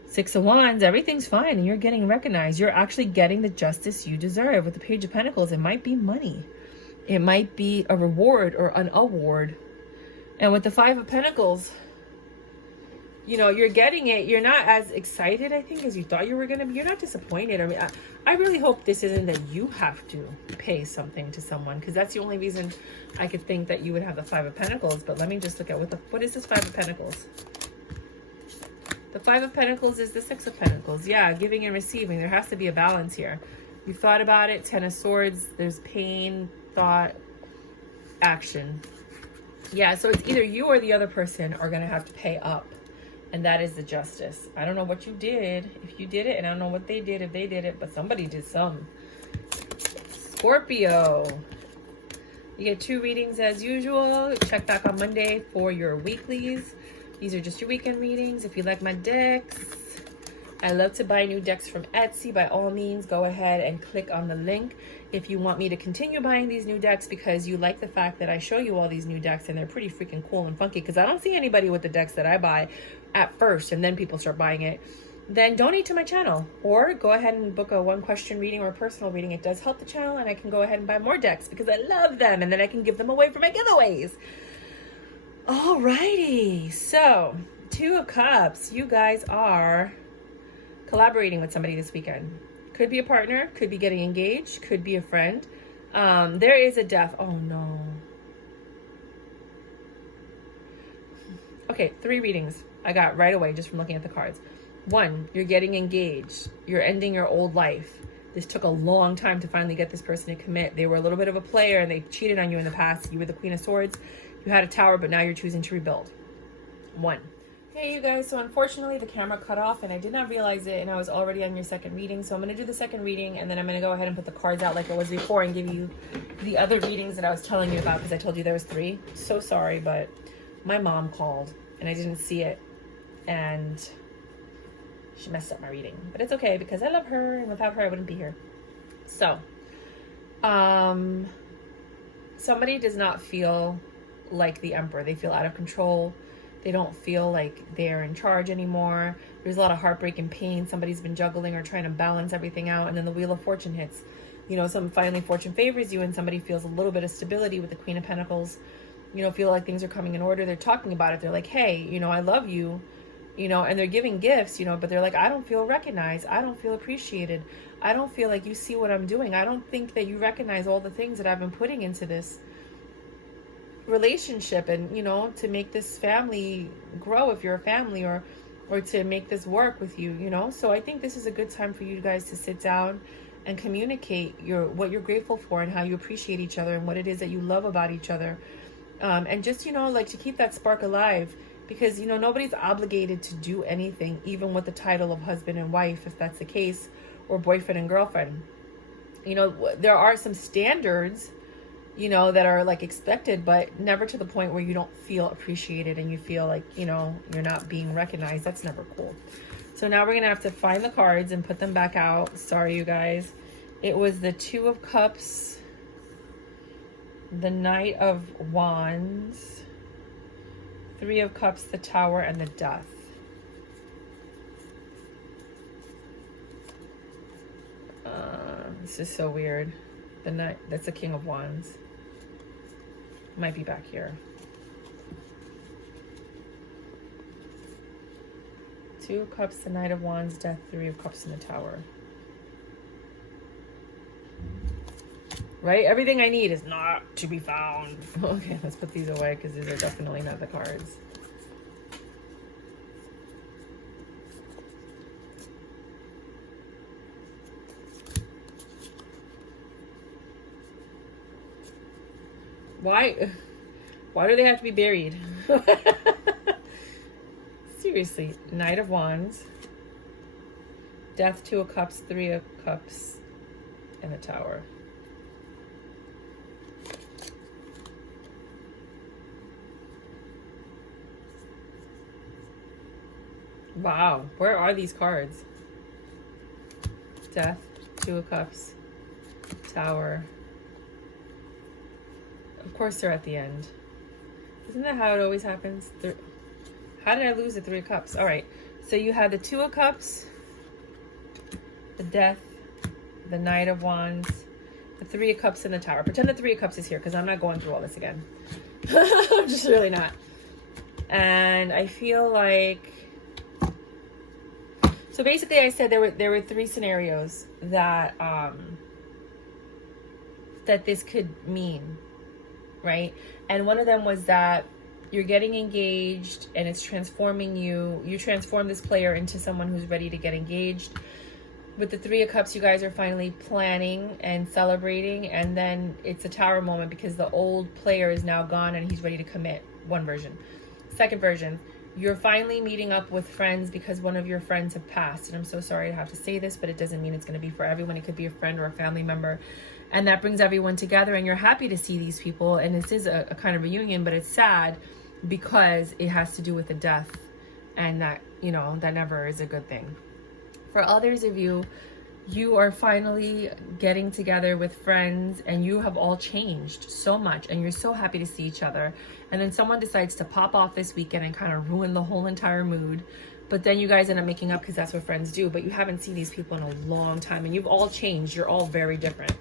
Six of Wands, everything's fine, and you're getting recognized. You're actually getting the justice you deserve. With the Page of Pentacles, it might be money. It might be a reward or an award. And with the Five of Pentacles, you know, you're getting it. You're not as excited, I think, as you thought you were going to be. You're not disappointed. I mean, I really hope this isn't that you have to pay something to someone, because that's the only reason I could think that you would have the Five of Pentacles. But let me just look at what is this Five of Pentacles? The Five of Pentacles is the Six of Pentacles. Yeah, giving and receiving. There has to be a balance here. You thought about it. Ten of Swords. There's pain, thought, action. Yeah, so it's either you or the other person are going to have to pay up. And that is the justice. I don't know what you did, if you did it, and I don't know what they did, if they did it, but somebody did some. Scorpio. You get 2 readings as usual. Check back on Monday for your weeklies. These are just your weekend readings. If you like my decks, I love to buy new decks from Etsy. By all means, go ahead and click on the link if you want me to continue buying these new decks, because you like the fact that I show you all these new decks and they're pretty freaking cool and funky, because I don't see anybody with the decks that I buy at first and then people start buying it. Then donate to my channel, or go ahead and book a 1-question reading or a personal reading. It does help the channel, and I can go ahead and buy more decks because I love them, and then I can give them away for my giveaways. Alrighty, so 2 of Cups. You guys are collaborating with somebody this weekend. Could be a partner, could be getting engaged, could be a friend. There is a death. Oh no. Okay, 3 readings I got right away just from looking at the cards. 1, you're getting engaged. You're ending your old life. This took a long time to finally get this person to commit. They were a little bit of a player and they cheated on you in the past. You were the Queen of Swords. You had a tower, but now you're choosing to rebuild. 1. Hey you guys, so unfortunately the camera cut off and I did not realize it, and I was already on your second reading. So I'm going to do the second reading, and then I'm going to go ahead and put the cards out like it was before and give you the other readings that I was telling you about, because I told you there was 3. So sorry, but my mom called and I didn't see it and she messed up my reading. But it's okay because I love her, and without her I wouldn't be here. So, somebody does not feel like the Emperor. They feel out of control. They don't feel like they're in charge anymore. There's a lot of heartbreak and pain. Somebody's been juggling or trying to balance everything out, and then the Wheel of Fortune hits. You know, finally fortune favors you, and somebody feels a little bit of stability with the Queen of Pentacles. You know, feel like things are coming in order. They're talking about it. They're like, hey, you know, I love you, you know, and they're giving gifts, you know, but they're like, I don't feel recognized. I don't feel appreciated. I don't feel like you see what I'm doing. I don't think that you recognize all the things that I've been putting into this relationship, and you know, to make this family grow, if you're a family, or to make this work with you, you know. So I think this is a good time for you guys to sit down and communicate what you're grateful for and how you appreciate each other and what it is that you love about each other, and just, you know, like to keep that spark alive, because you know, nobody's obligated to do anything, even with the title of husband and wife, if that's the case, or boyfriend and girlfriend. You know, there are some standards, you know, that are like expected, but never to the point where you don't feel appreciated and you feel like, you know, you're not being recognized. That's never cool. So now we're gonna have to find the cards and put them back out. Sorry you guys. It was the 2 of Cups, the Knight of Wands, 3 of Cups, the Tower, and the Death. This is so weird. The Knight, that's the King of Wands. Might be back here. 2 of Cups, the Knight of Wands, Death, 3 of Cups, in the Tower. Right? Everything I need is not to be found. Okay, let's put these away because these are definitely not the cards. Why do they have to be buried? Seriously. Knight of Wands. Death, 2 of Cups, 3 of Cups, and the Tower. Wow. Where are these cards? Death, 2 of Cups, Tower. Of course they're at the end. Isn't that how it always happens? How did I lose the 3 of Cups? All right. So you have the 2 of Cups, the Death, the Knight of Wands, the 3 of Cups, and the Tower. Pretend the 3 of Cups is here because I'm not going through all this again. I'm just really not. And I feel like... So basically I said there were 3 scenarios that that this could mean, right? And one of them was that you're getting engaged and it's transforming you. You transform this player into someone who's ready to get engaged. With the 3 of Cups, you guys are finally planning and celebrating, and then it's a Tower moment because the old player is now gone and he's ready to commit. One version. Second version, you're finally meeting up with friends because one of your friends have passed. And I'm so sorry to have to say this, but it doesn't mean it's going to be for everyone. It could be a friend or a family member. And that brings everyone together, and you're happy to see these people. And this is a kind of reunion, but it's sad because it has to do with the death. And that, you know, that never is a good thing. For others of you, you are finally getting together with friends and you have all changed so much and you're so happy to see each other. And then someone decides to pop off this weekend and kind of ruin the whole entire mood. But then you guys end up making up because that's what friends do. But you haven't seen these people in a long time and you've all changed. You're all very different.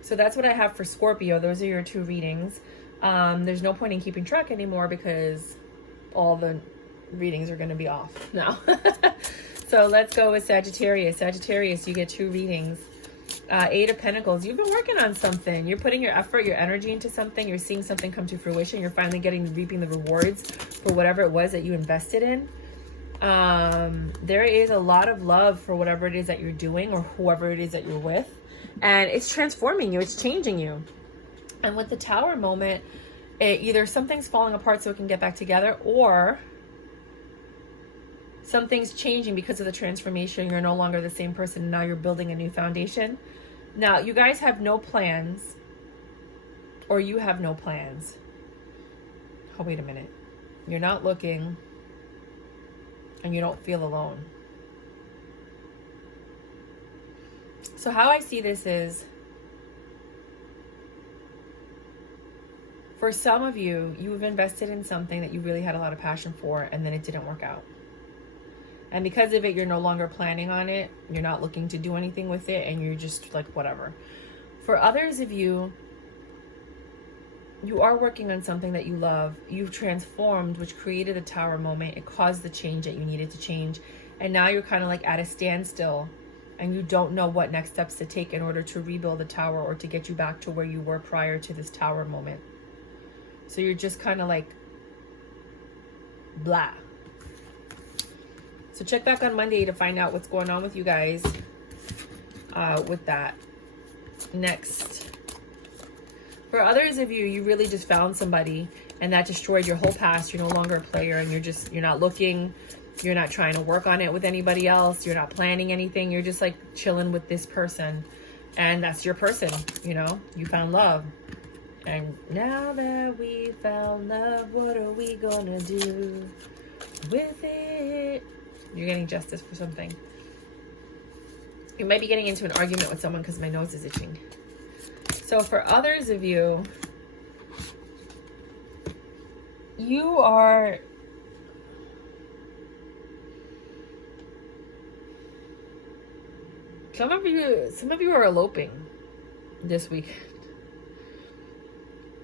So that's what I have for Scorpio. Those are your 2 readings. There's no point in keeping track anymore because all the readings are going to be off now. So let's go with Sagittarius. Sagittarius, you get 2 readings. 8 of Pentacles. You've been working on something. You're putting your effort, your energy into something. You're seeing something come to fruition. You're finally reaping the rewards for whatever it was that you invested in. There is a lot of love for whatever it is that you're doing or whoever it is that you're with. And it's transforming you. It's changing you. And with the Tower moment, either something's falling apart so it can get back together, or something's changing because of the transformation. You're no longer the same person. Now you're building a new foundation. Now, you guys have no plans, or you have no plans. Oh, wait a minute. You're not looking, and you don't feel alone. So how I see this is, for some of you, you've invested in something that you really had a lot of passion for, and then it didn't work out. And because of it, you're no longer planning on it. You're not looking to do anything with it. And you're just like, whatever. For others of you, you are working on something that you love. You've transformed, which created the Tower moment. It caused the change that you needed to change. And now you're kind of like at a standstill. And you don't know what next steps to take in order to rebuild the Tower or to get you back to where you were prior to this Tower moment. So you're just kind of like, blah. So check back on Monday to find out what's going on with you guys with that. Next. For others of you, you really just found somebody and that destroyed your whole past. You're no longer a player and you're not looking. You're not trying to work on it with anybody else. You're not planning anything. You're just like chilling with this person. And that's your person, you know. You found love. And now that we found love, what are we gonna do with it? You're getting justice for something. You might be getting into an argument with someone because my nose is itching. So for others of you, you are... Some of you are eloping this weekend.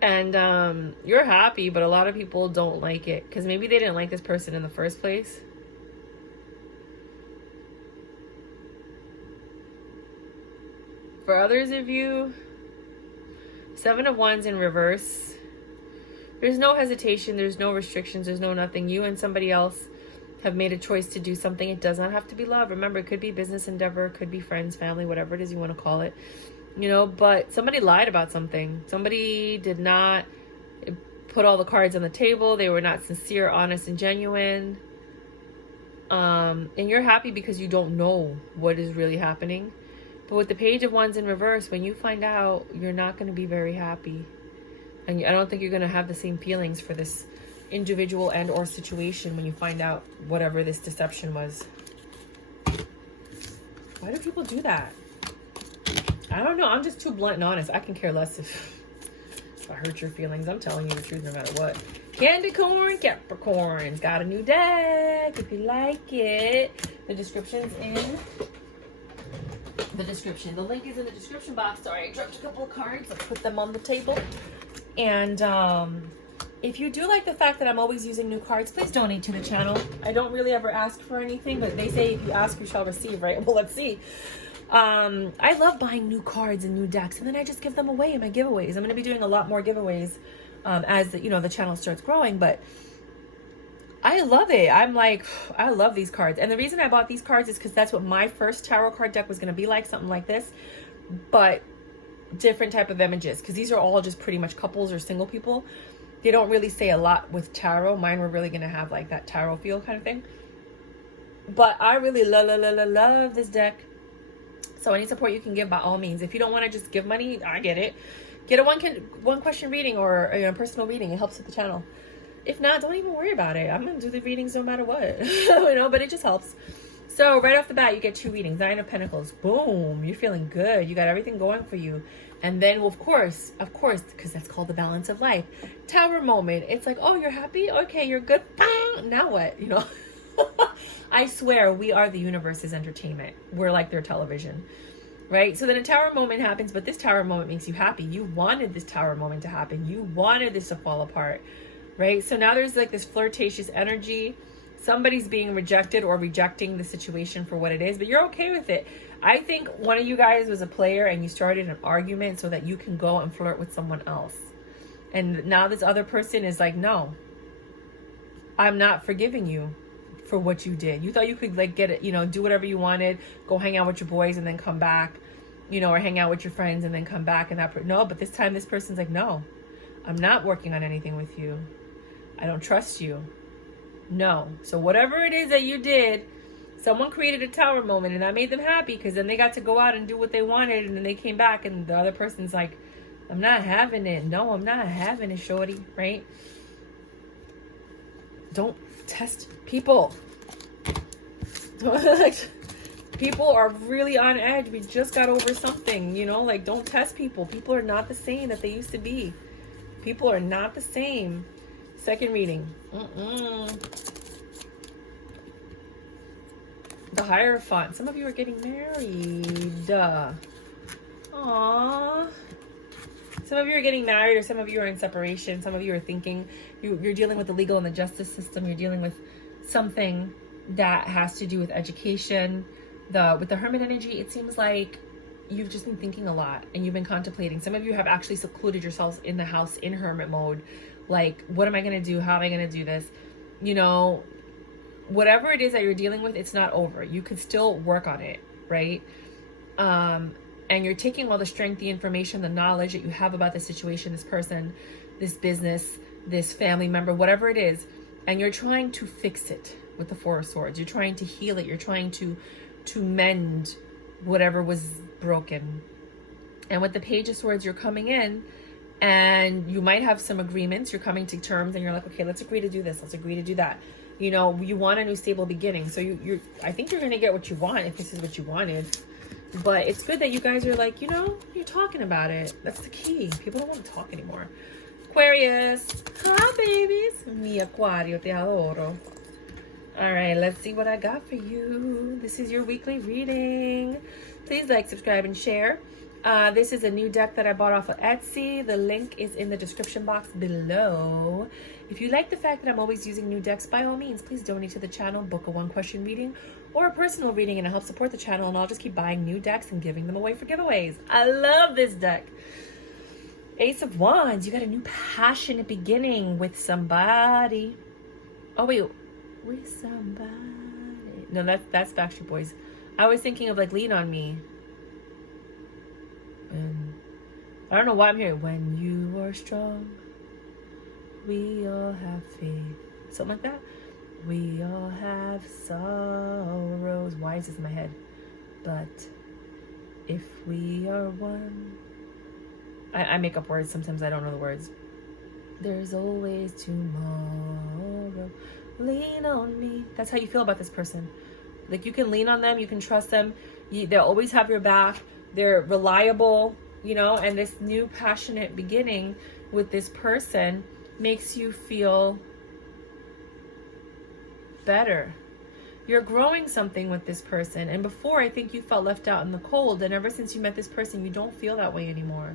And you're happy, but a lot of people don't like it because maybe they didn't like this person in the first place. For others of you, 7 of Wands in reverse. There's no hesitation. There's no restrictions. There's no nothing. You and somebody else have made a choice to do something. It does not have to be love. Remember, it could be business endeavor. It could be friends, family, whatever it is you want to call it. You know, but somebody lied about something. Somebody did not It put all the cards on the table. They were not sincere, honest, and genuine. And you're happy because you don't know what is really happening. But with the Page of Wands in reverse, when you find out, you're not going to be very happy. And I don't think you're going to have the same feelings for this individual and or situation when you find out whatever this deception was. Why do people do that? I don't know. I'm just too blunt and honest. I can care less if I hurt your feelings. I'm telling you the truth no matter what. Candy Corn Capricorn's got a new deck if you like it. The description's in the description. The link is in the description box. Sorry, I dropped a couple of cards. Let's put them on the table. And if you do like the fact that I'm always using new cards, please donate to the channel. I don't really ever ask for anything, but they say if you ask, you shall receive, right? Well, let's see. I love buying new cards and new decks, and then I just give them away in my giveaways. I'm going to be doing a lot more giveaways as the, the channel starts growing, but I love it. I'm like, I love these cards. And the reason I bought these cards is because that's what my first tarot card deck was going to be like, something like this, but different type of images, because these are all just pretty much couples or single people. They don't really say a lot with tarot. Mine were really going to have like that tarot feel kind of thing. But I really love this deck. So any support you can give, by all means. If you don't want to just give money, I get it. Get a one question reading or a personal reading. It helps with the channel. If not, don't even worry about it. I'm going to do the readings no matter what. But it just helps. So right off the bat, you get 2 readings. 9 of Pentacles. Boom. You're feeling good. You got everything going for you. And then, well, of course, because that's called the balance of life. Tower moment. It's like, oh, you're happy? Okay, you're good. Now what? I swear we are the universe's entertainment. We're like their television, right? So then a tower moment happens, but this tower moment makes you happy. You wanted this tower moment to happen. You wanted this to fall apart, right? So now there's like this flirtatious energy. Somebody's being rejected or rejecting the situation for what it is, but you're okay with it. I think one of you guys was a player and you started an argument so that you can go and flirt with someone else. And now this other person is like, no, I'm not forgiving you for what you did. You thought you could like get it, do whatever you wanted, go hang out with your boys and then come back, or hang out with your friends and then come back. And no, but this time this person's like, no, I'm not working on anything with you. I don't trust you. No. So whatever it is that you did, someone created a tower moment and that made them happy because then they got to go out and do what they wanted, and then they came back and the other person's like, I'm not having it. No, I'm not having it, shorty, right? Don't test people. People are really on edge. We just got over something, don't test people. People are not the same that they used to be. People are not the same. Second reading. The Hierophant. Some of you are getting married. Aww. Some of you are getting married, or some of you are in separation. Some of you are thinking you're dealing with the legal and the justice system. You're dealing with something that has to do with education. With the Hermit energy, it seems like you've just been thinking a lot and you've been contemplating. Some of you have actually secluded yourselves in the house in hermit mode. Like, what am I going to do? How am I going to do this? Whatever it is that you're dealing with, it's not over. You can still work on it, right? And you're taking all the strength, the information, the knowledge that you have about the situation, this person, this business, this family member, whatever it is, and you're trying to fix it with the Four of Swords. You're trying to heal it. You're trying to mend whatever was broken. And with the Page of Swords, you're coming in and you might have some agreements. You're coming to terms and you're like, okay, let's agree to do this. Let's agree to do that. You want a new stable beginning. So I think you're going to get what you want if this is what you wanted. But it's good that you guys are like, you're talking about it. That's the key. People don't want to talk anymore. Aquarius. Hi, babies. Mi Aquario, te adoro. All right, let's see what I got for you. This is your weekly reading. Please like, subscribe, and share. This is a new deck that I bought off of Etsy. The link is in the description box below. If you like the fact that I'm always using new decks, by all means, please donate to the channel, book a one-question reading or a personal reading, and it'll help support the channel, and I'll just keep buying new decks and giving them away for giveaways. I love this deck. Ace of Wands. You got a new passionate beginning with somebody. Oh, wait. With somebody. No, that's Backstreet Boys. I was thinking of like Lean on Me. And I don't know why I'm here. When you are strong, we all have faith. Something like that. We all have sorrows. Why is this in my head? But if we are one. I make up words. Sometimes I don't know the words. There's always tomorrow. Lean on me. That's how you feel about this person. Like, you can lean on them. You can trust them. They'll always have your back. They're reliable, you know, and this new passionate beginning with this person makes you feel better. You're growing something with this person. And before, I think you felt left out in the cold. And ever since you met this person, you don't feel that way anymore.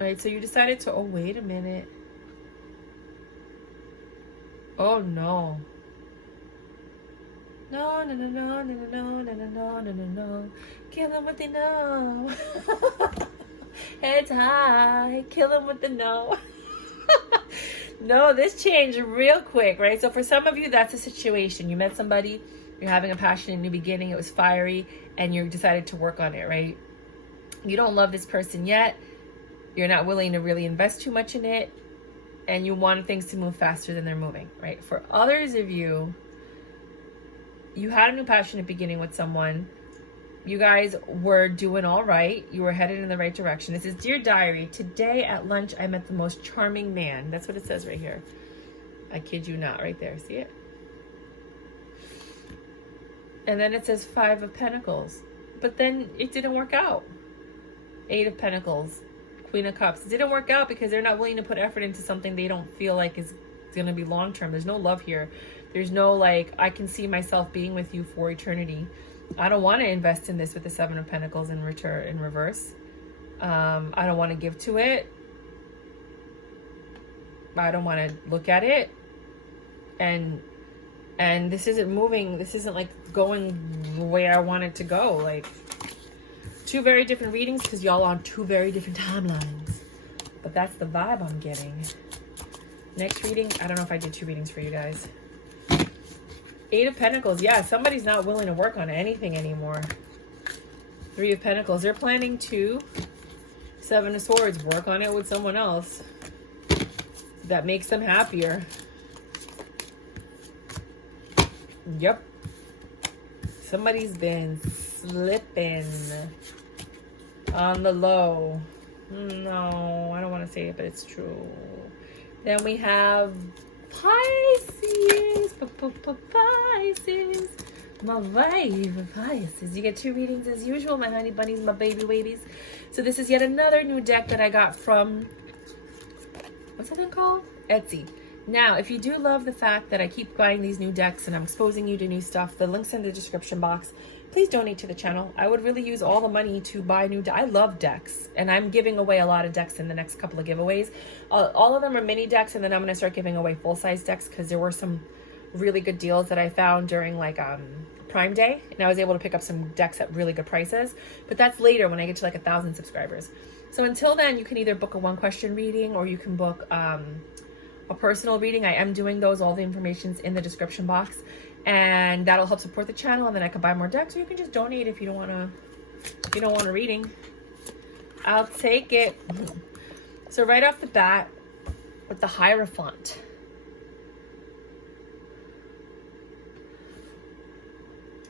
All right, so you decided to, oh, wait a minute. Oh, no. No, no, no, no, no, no, no, no, no, no, no, no. Kill them with the no. Heads high. Kill them with the no. No, this changed real quick, right? So for some of you, that's a situation. You met somebody, you're having a passionate new beginning, it was fiery, and you decided to work on it, right? You don't love this person yet. You're not willing to really invest too much in it, and you want things to move faster than they're moving, right? For others of you, you had a new passionate beginning with someone. You guys were doing all right. You were headed in the right direction. This is Dear Diary. Today at lunch, I met the most charming man. That's what it says right here. I kid you not, right there. See it? And then it says 5 of Pentacles. But then it didn't work out. 8 of Pentacles. Queen of Cups. It didn't work out because they're not willing to put effort into something they don't feel like is going to be long term. There's no love here. There's no, like, I can see myself being with you for eternity. I don't want to invest in this with the 7 of Pentacles in reverse. I don't want to give to it. I don't want to look at it. And this isn't moving. This isn't like going the way I want it to go. Like, 2 very different readings because y'all on 2 very different timelines. But that's the vibe I'm getting. Next reading. I don't know if I did 2 readings for you guys. 8 of Pentacles. Yeah, somebody's not willing to work on anything anymore. 3 of Pentacles. They're planning to. 7 of Swords. Work on it with someone else. That makes them happier. Yep. Somebody's been slipping on the low. No, I don't want to say it, but it's true. Then we have Pisces. Pisces. My vibe, Pisces. You get 2 readings as usual, my honey bunnies, my baby babies. So this is yet another new deck that I got from, what's that thing called? Etsy. Now, if you do love the fact that I keep buying these new decks and I'm exposing you to new stuff, the link's in the description box. Please donate to the channel. I would really use all the money to buy new decks. I love decks, and I'm giving away a lot of decks in the next couple of giveaways. All of them are mini decks, and then I'm going to start giving away full-size decks because there were some really good deals that I found during like Prime Day, and I was able to pick up some decks at really good prices. But that's later when I get to like 1,000 subscribers. So until then, you can either book a 1-question reading or you can book a personal reading. I am doing those. All the information's in the description box, and that'll help support the channel. And then I can buy more decks, or you can just donate if you don't want to. If you don't want a reading, I'll take it. So right off the bat, with the Hierophant,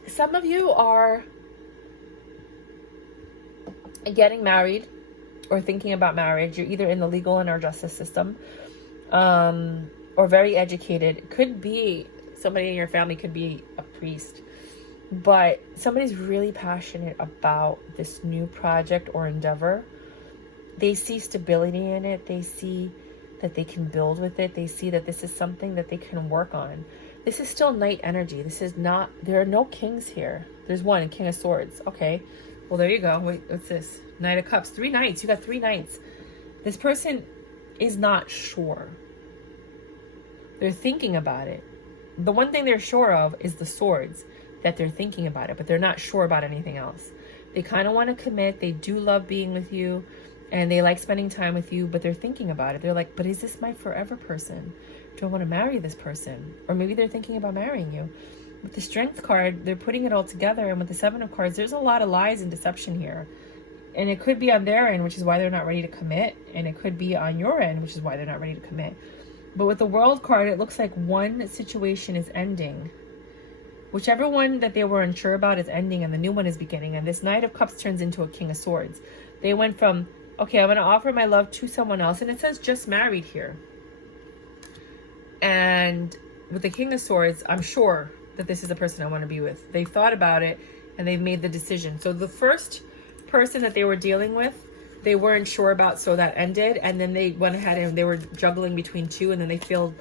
some of you are getting married or thinking about marriage. You're either in the legal and or justice system. Or very educated. Could be somebody in your family, could be a priest, but somebody's really passionate about this new project or endeavor. They see stability in it. They see that they can build with it. They see that this is something that they can work on. This is still Knight energy. This is not, there are no kings here. There's one, King of Swords. Okay, well, there you go. Wait, what's this? Knight of Cups. 3 knights. You got 3 knights. This person is not sure. They're thinking about it. The one thing they're sure of is the swords, that they're thinking about it, but they're not sure about anything else. They kind of want to commit. They do love being with you, and they like spending time with you, but they're thinking about it. They're like, but is this my forever person? Do I want to marry this person? Or maybe they're thinking about marrying you. With the Strength card, they're putting it all together, and with the 7 of cards, there's a lot of lies and deception here. And it could be on their end, which is why they're not ready to commit. And it could be on your end, which is why they're not ready to commit. But with the World card, it looks like one situation is ending. Whichever one that they were unsure about is ending and the new one is beginning. And this Knight of Cups turns into a King of Swords. They went from, okay, I'm going to offer my love to someone else. And it says just married here. And with the King of Swords, I'm sure that this is the person I want to be with. They thought about it and they've made the decision. So the first person that they were dealing with, they weren't sure about, so that ended. And then they went ahead and they were juggling between two, and then they fell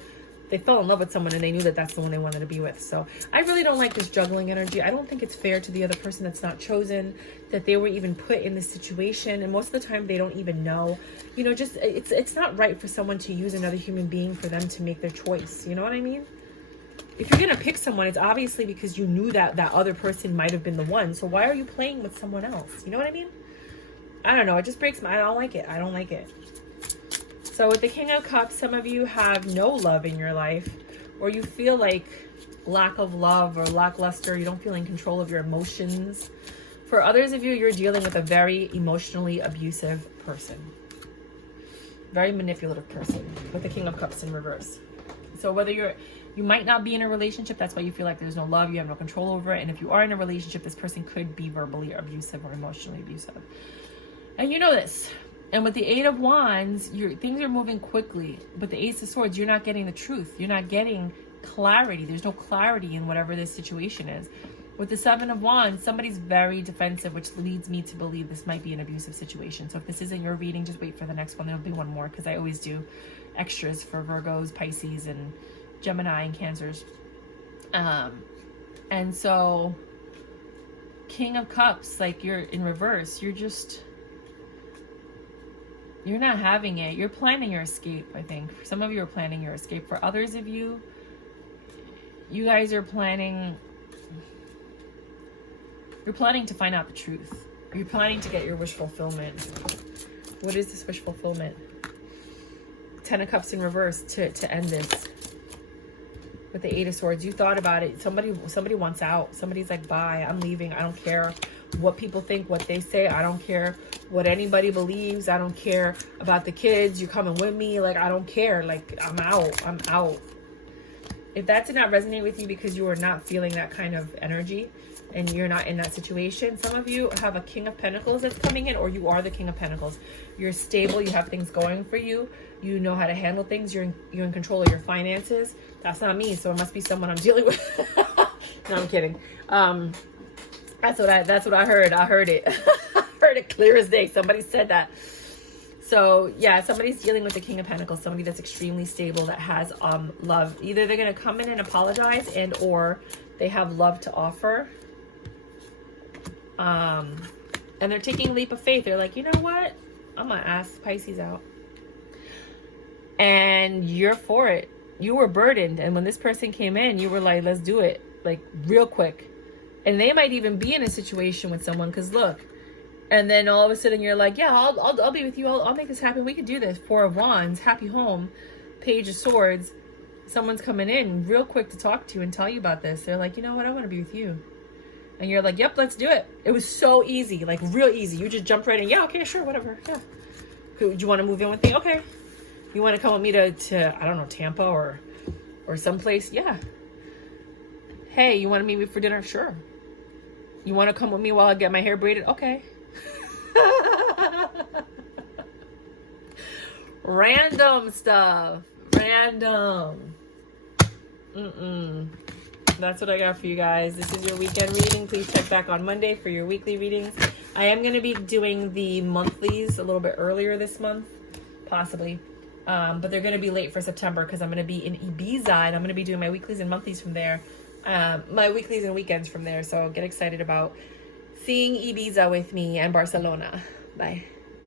in love with someone and they knew that that's the one they wanted to be with. So I really don't like this juggling energy. I don't think it's fair to the other person that's not chosen, that they were even put in this situation. And most of the time they don't even know, you know, just it's not right for someone to use another human being for them to make their choice. You know what I mean? If you're going to pick someone, it's obviously because you knew that that other person might have been the one. So why are you playing with someone else? You know what I mean? I don't know. It just breaks my... I don't like it. I don't like it. So with the King of Cups, some of you have no love in your life, or you feel like lack of love or lackluster. You don't feel in control of your emotions. For others of you, you're dealing with a very emotionally abusive person. Very manipulative person with the King of Cups in reverse. So whether you might not be in a relationship, that's why you feel like there's no love, you have no control over it. And if you are in a relationship, this person could be verbally abusive or emotionally abusive. And you know this. And with the Eight of Wands, things are moving quickly. But the Ace of Swords, you're not getting the truth. You're not getting clarity. There's no clarity in whatever this situation is. With the Seven of Wands, somebody's very defensive, which leads me to believe this might be an abusive situation. So if this isn't your reading, just wait for the next one. There'll be one more, because I always do extras for Virgos, Pisces, and Gemini and Cancers. And so King of Cups, like, you're in reverse. You're not having it. You're planning your escape, I think. For some of you are planning your escape. For others of you, you guys are planning... You're planning to find out the truth. You're planning to get your wish fulfillment. What is this wish fulfillment? Ten of Cups in reverse to end this. With the Eight of Swords, you thought about it. Somebody wants out. Somebody's like, bye, I'm leaving. I don't care what people think, what they say. I don't care what anybody believes. I don't care about the kids. You're coming with me. Like, I don't care. Like, I'm out. If that did not resonate with you because you are not feeling that kind of energy and you're not in that situation, some of you have a King of Pentacles that's coming in, or you are the King of Pentacles. You're stable. You have things going for you. You know how to handle things. You're in control of your finances. That's not me, so it must be someone I'm dealing with. No, I'm kidding. That's what I heard. I heard it. I heard it clear as day. Somebody said that. So yeah, somebody's dealing with the King of Pentacles. Somebody that's extremely stable, that has love. Either they're gonna come in and apologize, and or they have love to offer. And they're taking a leap of faith. They're like, you know what? I'm gonna ask Pisces out. And you're for it. You were burdened, and when this person came in, you were like, let's do it, like, real quick. And they might even be in a situation with someone, because look, and then all of a sudden you're like, yeah, I'll be with you, I'll make this happen, we can do this. Four of Wands, happy home, Page of Swords, someone's coming in real quick to talk to you and tell you about this. They're like, you know what, I want to be with you. And you're like, yep, let's do it. It was so easy, like real easy. You just jumped right in. Yeah, okay, sure, whatever. Yeah. Do you want to move in with me? Okay. You want to come with me to I don't know, Tampa or someplace? Yeah. Hey, you want to meet me for dinner? Sure. You want to come with me while I get my hair braided? Okay. Random stuff. Random. That's what I got for you guys. This is your weekend reading. Please check back on Monday for your weekly readings. I am going to be doing the monthlies a little bit earlier this month, possibly. But they're going to be late for September because I'm going to be in Ibiza, and I'm going to be doing my weeklies and monthlies from there. My weeklies and weekends from there. So get excited about seeing Ibiza with me and Barcelona. Bye.